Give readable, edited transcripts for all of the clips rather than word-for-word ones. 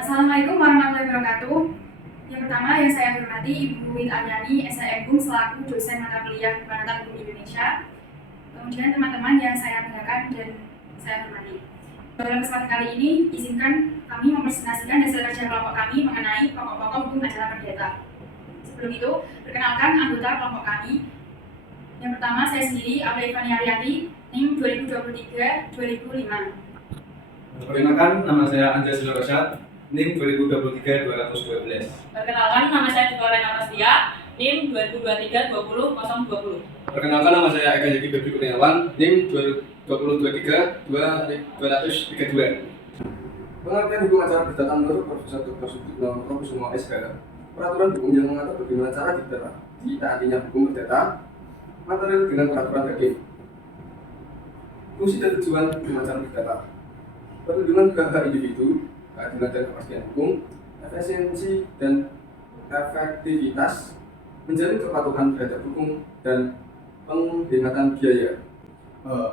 Assalamualaikum warahmatullahi wabarakatuh. Yang pertama yang saya hormati Ibu Wit Aryani, SHM selaku dosen mata kuliah Bahasa Hukum Indonesia. Kemudian teman-teman yang saya banggakan dan saya hormati. Dalam kesempatan kali ini, izinkan kami mempresentasikan hasil kerja kelompok kami mengenai pokok-pokok hukum acara perdata. Sebelum itu, perkenalkan anggota kelompok kami. Yang pertama, saya sendiri, Abla Ivani Ariati, NIM 2023-2005. Perkenalkan, nama saya Anjas Rasyad, NIM 2023-212. Perkenalkan, nama saya Dika Rena Rastia, NIM 2023-20-020. Perkenalkan, nama saya Eka Yaki Febri Kurniawan, NIM 2023-232. Pengertian hukum acara perdata menurut Profesor Dr. Sutino Kusuma SK. Peraturan hukum yang mengatur bagaimana cara ditaatinya hukum perdata material dengan peraturan hakim. Fungsi dan tujuan hukum acara perdata: perlindungan hak individu, keadilan dan kepastian hukum, efisiensi dan efektivitas, menjamin kepatuhan terhadap hukum, dan penghematan biaya.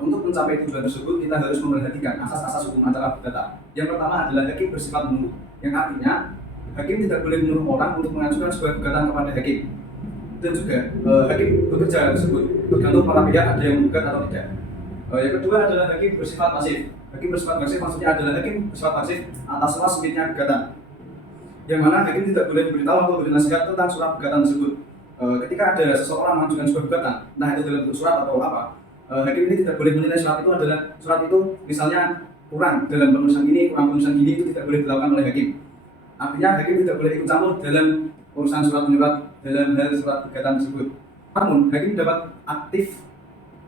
Untuk mencapai tujuan tersebut, kita harus memperhatikan asas-asas hukum acara perdata. Yang pertama adalah hakim bersifat menuduh, yang artinya hakim tidak boleh menyuruh orang untuk mengajukan sebuah gugatan kepada hakim. Dan juga hakim bekerja tersebut tergantung para pihak ada yang menggugat atau tidak. Yang kedua adalah hakim bersifat pasif. Hakim bersifat pasif maksudnya adalah hakim bersifat pasif atas surat sempitnya gugatan, yang mana hakim tidak boleh memberitahu atau bernasihat tentang surat gugatan tersebut. Ketika ada seseorang mengajukan sebuah gugatan, entah itu dalam bentuk surat atau apa, hakim ini tidak boleh menilai surat itu misalnya kurang dalam penulisan ini, kurang penulisan ini, itu tidak boleh dilakukan oleh hakim. Artinya hakim tidak boleh ikut campur dalam urusan surat menyurat dalam hal surat gugatan tersebut. Namun hakim dapat aktif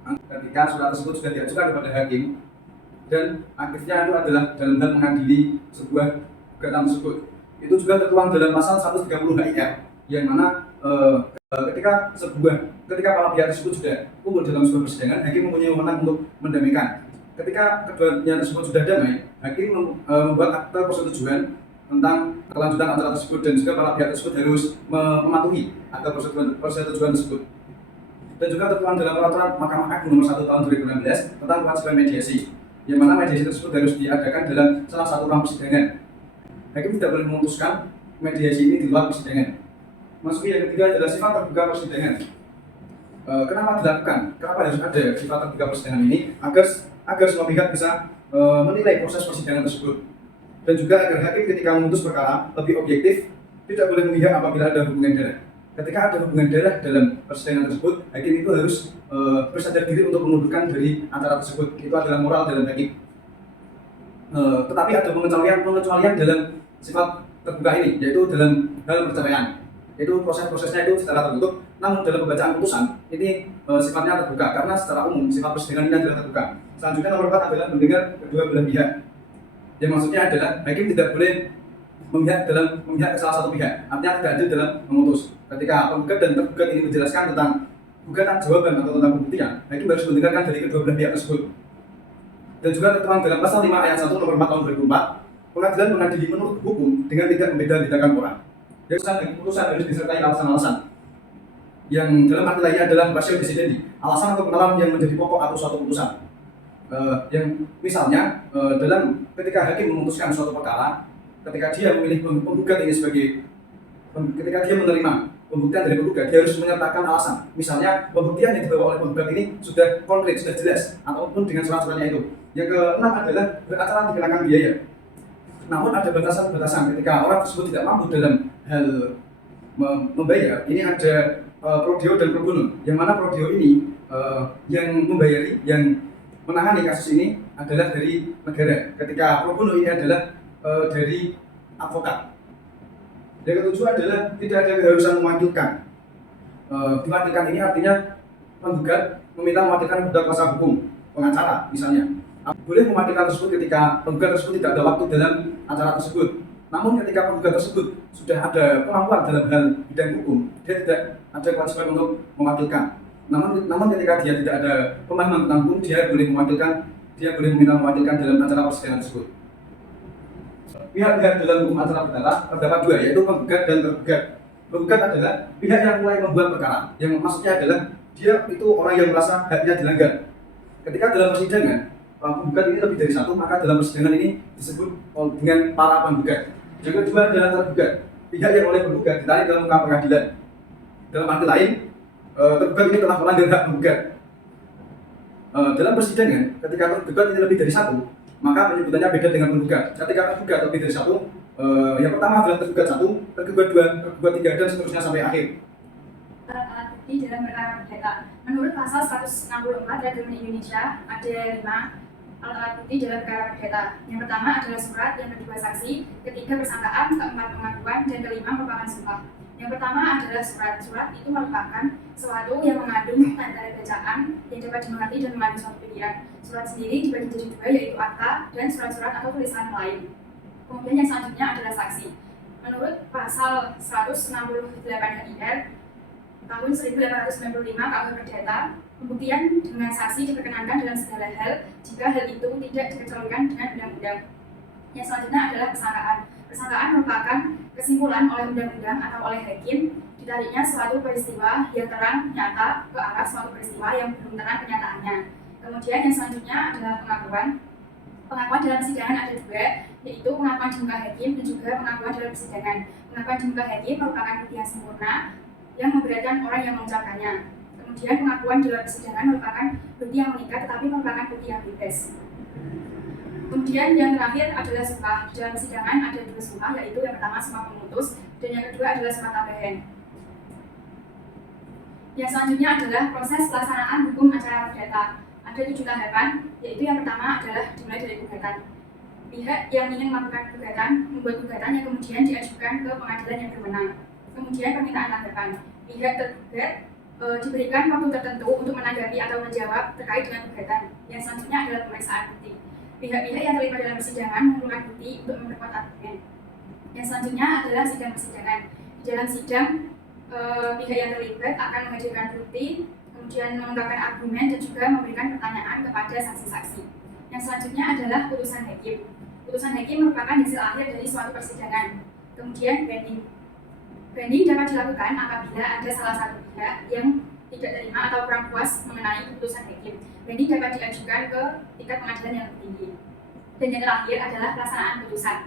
ketika surat tersebut sudah diajukan kepada hakim, dan aktifnya itu adalah dalam hal mengadili sebuah gugatan tersebut. Itu juga tertuang dalam pasal 130 HIR, yang mana ketika para pihak tersebut sudah kumpul dalam sebuah persidangan, hakim mempunyai wewenang untuk mendamaikan. Ketika keduanya tersebut sudah damai, hakim membuat akta persetujuan tentang kelanjutan acara tersebut, dan juga para pihak tersebut harus mematuhi akta persetujuan tersebut. Dan juga tertuang dalam peraturan Mahkamah Agung nomor 1 tahun 2016 tentang kewajiban mediasi, yang mana mediasi tersebut harus diadakan dalam salah satu ruang persidangan. Hakim tidak boleh memutuskan mediasi ini di luar persidangan. Masuk yang ketiga adalah sifat terbuka persidangan. Kenapa dilakukan? Kenapa harus ada sifat terbuka persidangan ini? Agar semua pihak bisa menilai proses persidangan tersebut, dan juga agar hakim ketika memutus perkara lebih objektif, tidak boleh memihak apabila ada hubungan darah. Ketika ada hubungan darah dalam persidangan tersebut, hakim itu harus bersadar diri untuk mengundurkan dari acara tersebut. Itu adalah moral dalam hakim. Tetapi ada pengecualian dalam sifat terbuka ini, yaitu dalam hal perceraian. Itu prosesnya itu secara tertutup, namun dalam pembacaan putusan ini sifatnya terbuka, karena secara umum sifat persidangan ini adalah terbuka. Selanjutnya nomor 4 adalah mendengar kedua belah pihak, yang maksudnya adalah hakim tidak boleh memihak ke salah satu pihak, artinya tidak adil dalam memutus. Ketika penggugat dan tergugat ini menjelaskan tentang gugatan jawaban atau tentang pembuktian, hakim harus mendengarkan dari kedua belah pihak tersebut. Dan juga tertuang dalam pasal 5 ayat 1 nomor 4 tahun 2004, pengadilan mengadili menurut hukum dengan tidak membeda-bedakan orang. Putusan harus disertai alasan-alasan, yang dalam arti lainnya adalah ratio desidendi, alasan atau penalaran yang menjadi pokok atau suatu putusan. Yang misalnya dalam ketika hakim memutuskan suatu perkara, ketika dia memilih penggugat ini ketika dia menerima pembuktian dari penggugat, dia harus menyertakan alasan. Misalnya pembuktian yang dibawa oleh penggugat ini sudah konkret, sudah jelas, ataupun dengan surat-suratnya itu. Yang keenam adalah beracara dikenakan biaya. Namun ada batasan-batasan ketika orang tersebut tidak mampu dalam hal membayar. Ini ada pro-dio dan pro bono, yang mana pro-dio ini yang membayari, yang menangani kasus ini adalah dari negara. Ketika pro bono ini adalah dari advokat. Yang ketujuh adalah tidak ada keharusan mewakilkan. Mewakilkan ini artinya penggugat meminta mewakilkan kepada kuasa hukum, pengacara misalnya. Boleh mewakilkan tersebut ketika penggugat tersebut tidak ada waktu dalam acara tersebut. Namun ketika penggugat tersebut sudah ada kemampuan dalam hal bidang hukum, dia tidak ada kewajiban untuk mewakilkan. Namun ketika dia tidak ada pemahaman tentang hukum, dia boleh meminta mewakilkan dalam acara persidangan tersebut. Pihak-pihak dalam hukum acara perdata terdapat dua, yaitu penggugat dan tergugat. Penggugat adalah pihak yang mulai membuat perkara, yang maksudnya adalah dia itu orang yang merasa haknya dilanggar. Ketika dalam persidangan penggugat ini lebih dari satu, maka dalam persidangan ini disebut dengan para penggugat. Yang kedua adalah tergugat, pihak yang oleh penggugat ditarik ke muka pengadilan. Dalam arti lain, tergugat ini telah melanggar hak penggugat. Dalam persidangan, ketika tergugat ini lebih dari satu, maka penyebutannya beda dengan penggugat. Ketika tergugat lebih dari satu, yang pertama adalah tergugat 1, tergugat 2, tergugat 3, dan seterusnya sampai akhir. Alat bukti dalam perkara perdata. Menurut pasal 164 Republik Indonesia ada 5 alat bukti dalam perkara perdata. Yang pertama adalah surat, yang kedua saksi, ketiga persangkaan, keempat pengakuan, dan kelima merupakan sumpah. Yang pertama adalah surat. Surat itu merupakan sesuatu yang mengandung tanda bacaan yang dapat dimengerti dan mengandung suatu pikiran. Surat sendiri dibagi jadi 2, yaitu akta dan surat-surat atau tulisan lain. Kemudian yang selanjutnya adalah saksi. Menurut pasal 168 HIR tahun 1895 KUH Perdata, pembuktian dengan saksi diperkenankan dalam segala hal jika hal itu tidak dikecualikan dengan undang-undang. Yang selanjutnya adalah persangkaan. Persangkaan merupakan kesimpulan oleh undang-undang atau oleh hakim ditariknya suatu peristiwa yang terang nyata ke arah suatu peristiwa yang belum terang kenyataannya. Kemudian yang selanjutnya adalah pengakuan. Pengakuan dalam persidangan ada 2, yaitu pengakuan di muka hakim dan juga pengakuan dalam persidangan. Pengakuan di muka hakim merupakan bukti yang sempurna yang memberatkan orang yang mengucapkannya. Kemudian pengakuan dalam persidangan merupakan bukti yang mengikat tetapi merupakan bukti yang bebas. Kemudian yang terakhir adalah sumpah. Di dalam persidangan ada 2 sumpah, yaitu yang pertama sumpah pemutus dan yang kedua adalah sumpah tambahan. Yang selanjutnya adalah proses pelaksanaan hukum acara perdata. Ada 7 tahapan, yaitu yang pertama adalah dimulai dari gugatan. Pihak yang ingin melakukan gugatan membuat gugatan yang kemudian diajukan ke pengadilan yang berwenang. Kemudian permintaan tanggapan. Pihak tergugat diberikan waktu tertentu untuk menanggapi atau menjawab terkait dengan gugatan. Yang selanjutnya adalah pemeriksaan bukti. Pihak-pihak yang terlibat dalam persidangan mengumpulkan bukti untuk memperkuat argumen. Yang selanjutnya adalah sidang persidangan. Di dalam sidang, pihak yang terlibat akan menghadirkan bukti, kemudian mengungkapkan argumen dan juga memberikan pertanyaan kepada saksi-saksi. Yang selanjutnya adalah putusan hakim. Putusan hakim merupakan hasil akhir dari suatu persidangan. Kemudian banding. Banding dapat dilakukan apabila ada salah satu pihak yang tidak terima atau kurang puas mengenai putusan hakim. Banding dapat diajukan ke tingkat pengadilan yang lebih tinggi. Dan yang terakhir adalah pelaksanaan putusan.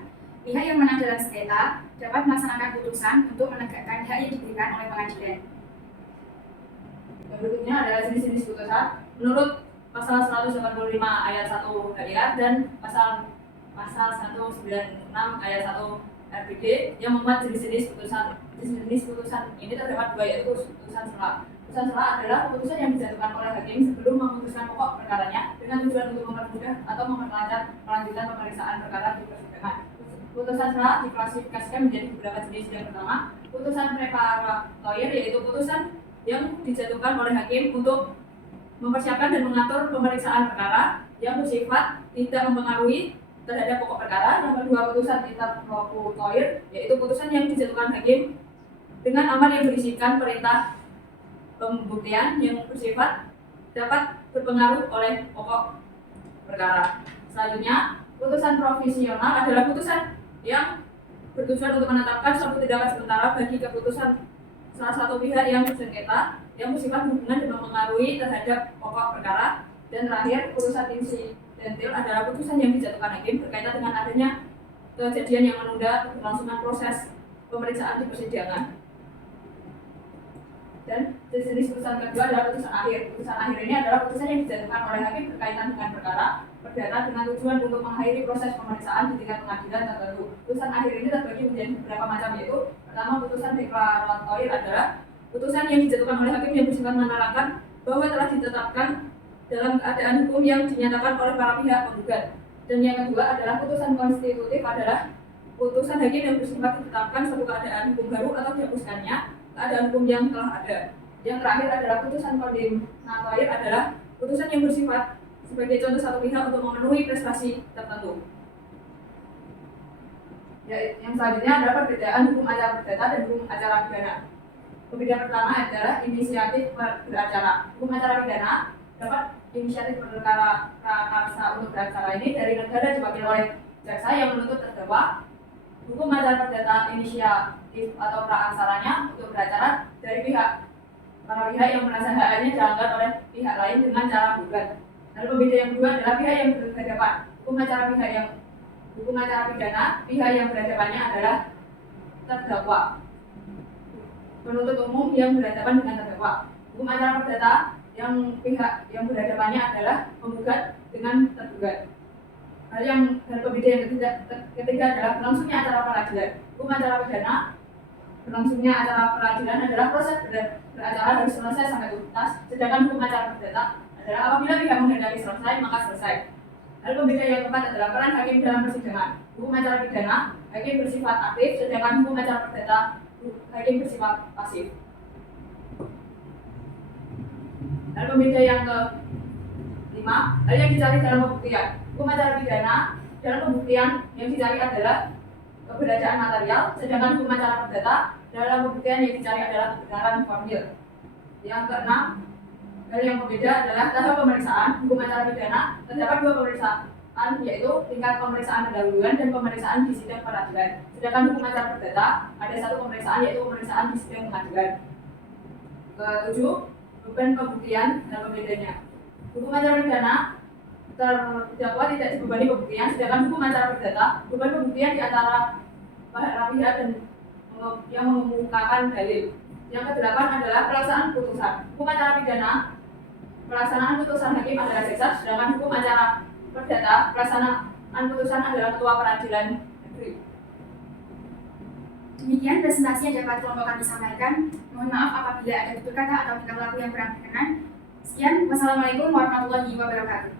Pihak yang menang dalam sengketa dapat melaksanakan putusan untuk menegakkan hak yang diberikan oleh pengadilan. Yang berikutnya adalah jenis-jenis putusan. Menurut pasal 185 ayat 1 HIR dan pasal 196 ayat 1 RPD yang memuat jenis-jenis putusan. Jenis-jenis putusan ini terdapat 2, yaitu putusan sela. Putusan sela adalah putusan yang dijatuhkan oleh hakim sebelum memutuskan pokok perkaranya dengan tujuan untuk mempermudah atau memperlancar kelanjutan pemeriksaan perkara di persidangan. Putusan sela diklasifikasikan menjadi beberapa jenis. Yang pertama, putusan preparatoir, yaitu putusan yang dijatuhkan oleh hakim untuk mempersiapkan dan mengatur pemeriksaan perkara yang bersifat tidak mempengaruhi terhadap pokok perkara. Yang kedua, putusan interlokutoir, yaitu putusan yang dijatuhkan hakim dengan amar yang berisikan perintah pembuktian yang bersifat dapat berpengaruh oleh pokok perkara. Selanjutnya, putusan provisional adalah putusan yang bertujuan untuk menetapkan suatu tindakan sementara bagi keputusan salah satu pihak yang bersengketa yang bersifat hubungan dan mempengaruhi terhadap pokok perkara. Dan terakhir, putusan insidentil adalah putusan yang dijatuhkan hakim berkaitan dengan adanya kejadian yang menunda keberlangsungan proses pemeriksaan di persidangan. Dan jenis putusan kedua adalah putusan akhir. Putusan akhir ini adalah putusan yang dijatuhkan oleh hakim berkaitan dengan perkara perdata dengan tujuan untuk mengakhiri proses pemeriksaan di tingkat pengadilan tertentu. Putusan akhir ini terbagi menjadi beberapa macam, yaitu pertama, putusan deklaratoir adalah putusan yang dijatuhkan oleh hakim yang bersifat menerangkan bahwa telah ditetapkan dalam keadaan hukum yang dinyatakan oleh para pihak penggugat. Dan yang kedua adalah putusan konstitutif adalah putusan hakim yang bersifat ditetapkan suatu keadaan hukum baru atau dihapuskannya keadaan hukum yang telah ada. Yang terakhir adalah putusan kondemnatoir adalah putusan yang bersifat sebagai contoh satu pihak untuk memenuhi prestasi tertentu. Yang selanjutnya adalah perbedaan hukum acara perdata dan hukum acara pidana. Perbedaan pertama adalah inisiatif beracara. Hukum acara pidana dapat inisiatif perkara prakarsa untuk beracara ini dari negara diwakili oleh jaksa yang menuntut terdakwa. Hukum acara perdata inisiatif atau praaksaranya untuk beracara dari para pihak yang merasa haknya dilanggar oleh pihak lain dengan cara gugat. Lalu pembeda yang kedua adalah pihak yang berhadapan. Hukum acara pihak yang Hukum acara pidana, pihak yang berhadapannya adalah terdakwa. Penuntut umum yang berhadapan dengan terdakwa. Hukum acara perdata, yang pihak yang berhadapannya adalah penggugat dengan tergugat. Hal pembeda yang ketiga adalah berlangsungnya acara peradilan. Hukum acara pidana, berlangsungnya acara peradilan adalah proses beracara harus selesai sampai tuntas, sedangkan hukum acara perdata adalah apabila pihak menghendaki selesai maka selesai. Hal pembeda yang keempat adalah peran hakim dalam persidangan. Hukum acara pidana, hakim bersifat aktif, sedangkan hukum acara perdata, hakim bersifat pasif. Hal pembeda yang kelima, hal yang dicari dalam pembuktian. Hukum acara pidana, dalam pembuktian yang dicari adalah keberadaan material, sedangkan hukum acara perdata, dalam pembuktian yang dicari adalah kebenaran formil. Yang keenam, hal yang berbeda adalah tahap pemeriksaan. Hukum acara pidana terdapat dua pemeriksaan, yaitu tingkat pemeriksaan pendahuluan dan pemeriksaan di sidang peradilan. Sedangkan hukum acara perdata ada satu pemeriksaan, yaitu pemeriksaan di sidang pengadilan. Ketujuh, beban pembuktian dan pembedanya. Hukum acara pidana terdakwa tidak dibebani pembuktian, sedangkan hukum acara perdata beban pembuktian di antara pihak dan yang mengemukakan dalil. Yang kedelapan adalah pelaksanaan putusan. Hukum acara pidana, pelaksanaan putusan hakim adalah jaksa, sedangkan hukum acara perdata, pelaksanaan putusan adalah ketua peradilan negeri. Demikian presentasi yang dapat kelompok kami sampaikan. Mohon maaf apabila ada tutur kata atau tingkah laku yang kurang berkenan. Sekian, wassalamualaikum warahmatullahi wabarakatuh.